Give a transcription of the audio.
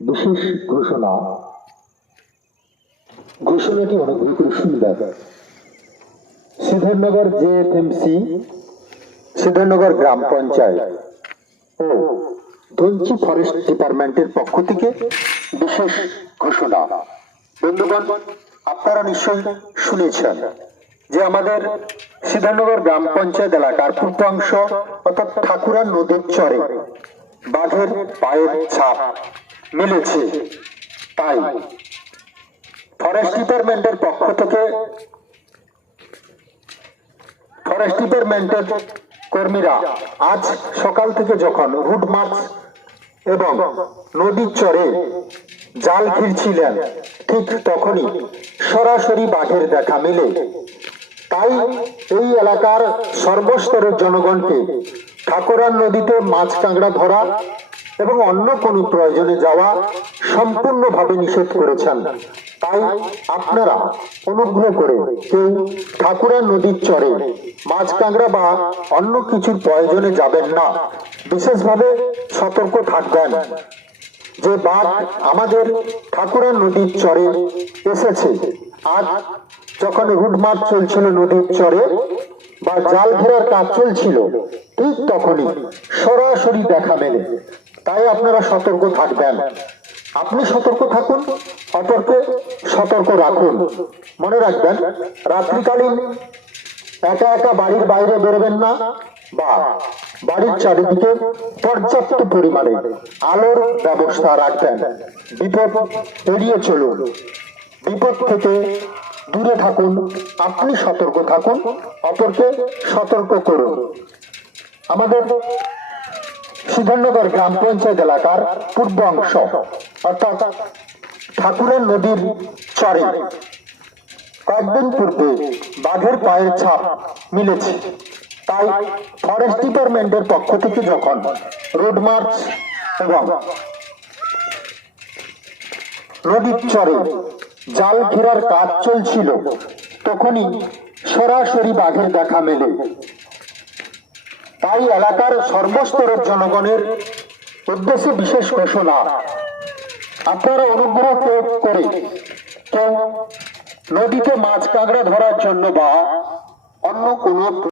বিশেষ ঘোষণা। ঘোষণাটি অনুগ্রহ করে শুনবেন। সিদ্ধার্থনগর জেএফএমসি, সিদ্ধার্থনগর গ্রাম পঞ্চায়েত ও ধনচি ফরেস্ট ডিপার্টমেন্টের পক্ষ থেকে বিশেষ ঘোষণা। বন্ধুগণ, আপনারা নিশ্চয়ই শুনেছেন যে আমাদের সিদ্ধার্থনগর গ্রাম পঞ্চায়েত এলাকার পূর্বাংশ অর্থাৎ ঠাকুরা নদীর চরে বাঘের পায়ের ছাপ মিলেছে। তাই ফরেস্ট ডিপার্টমেন্টের পক্ষ থেকে ফরেস্ট ডিপার্টমেন্টের কর্মীরা আজ সকাল থেকে যখন রুট মার্চ এবং নদীর চরে জাল ঘিরছিলেন, ঠিক তখনই সরাসরি বাঘের দেখা মেলে। তাই এই এলাকার সর্বস্তরের জনগণকে ঠাকুরার নদীতে মাছ কাঁকড়া ধরা এবং অন্য কোনো প্রয়োজনে যাওয়া সম্পূর্ণভাবে নিষেধ করেছেন। তাই আপনারা অনুগ্রহ করে কেউ ঠাকুরার নদীর চরে মাছ কাঁকড়া বা অন্য কিছুর প্রয়োজনে যাবেন না। বিশেষভাবে সতর্ক থাকবেন যে বাঘ আমাদের ঠাকুরার নদীর চরে এসেছে। আজ যখন রুট মার্চ চলছিল নদীর চরে বা জাল ঘেরার কাজ চলছিল, ঠিক তখনই সরাসরি দেখা মেলে। তাই আপনারা সতর্ক থাকবেন। আপনি সতর্ক থাকুন, অপরকে সতর্ক রাখুন। মনে রাখবেন, রাত্রিকালীন একা একা বাড়ির বাইরে বেরোবেন না বা বাড়ির চারিদিকে পর্যাপ্ত পরিমাণে আলোর ব্যবস্থা রাখবেন। বিপদ এড়িয়ে চলুন, বিপদ থেকে দূরে থাকুন। আপনি সতর্ক থাকুন, অপরকে সতর্ক করুন। আমাদের সিদ্ধার্থনগর গ্রাম পঞ্চায়েত এলাকার পূর্বাংশ অর্থাৎ ঠাকুরের নদীর চরে কয়েকদিন পূর্বে বাঘের পায়ের ছাপ মিলেছে। তাই ফরেস্ট ডিপার্টমেন্টের পক্ষ থেকে যখন রোড মার্চ এবং নদীর চরে জাল ঘেরার কাজ চলছিল, তখনই সরাসরি বাঘের দেখা মেলে। তাই এলাকার সর্বস্তরের জনগণের উদ্দেশ্যে বিশেষ ঘোষণা। আপনারা অনুগ্রহ করে কেউ নদীতে মাছ কাঁকড়া ধরার জন্য বা অন্য কোনো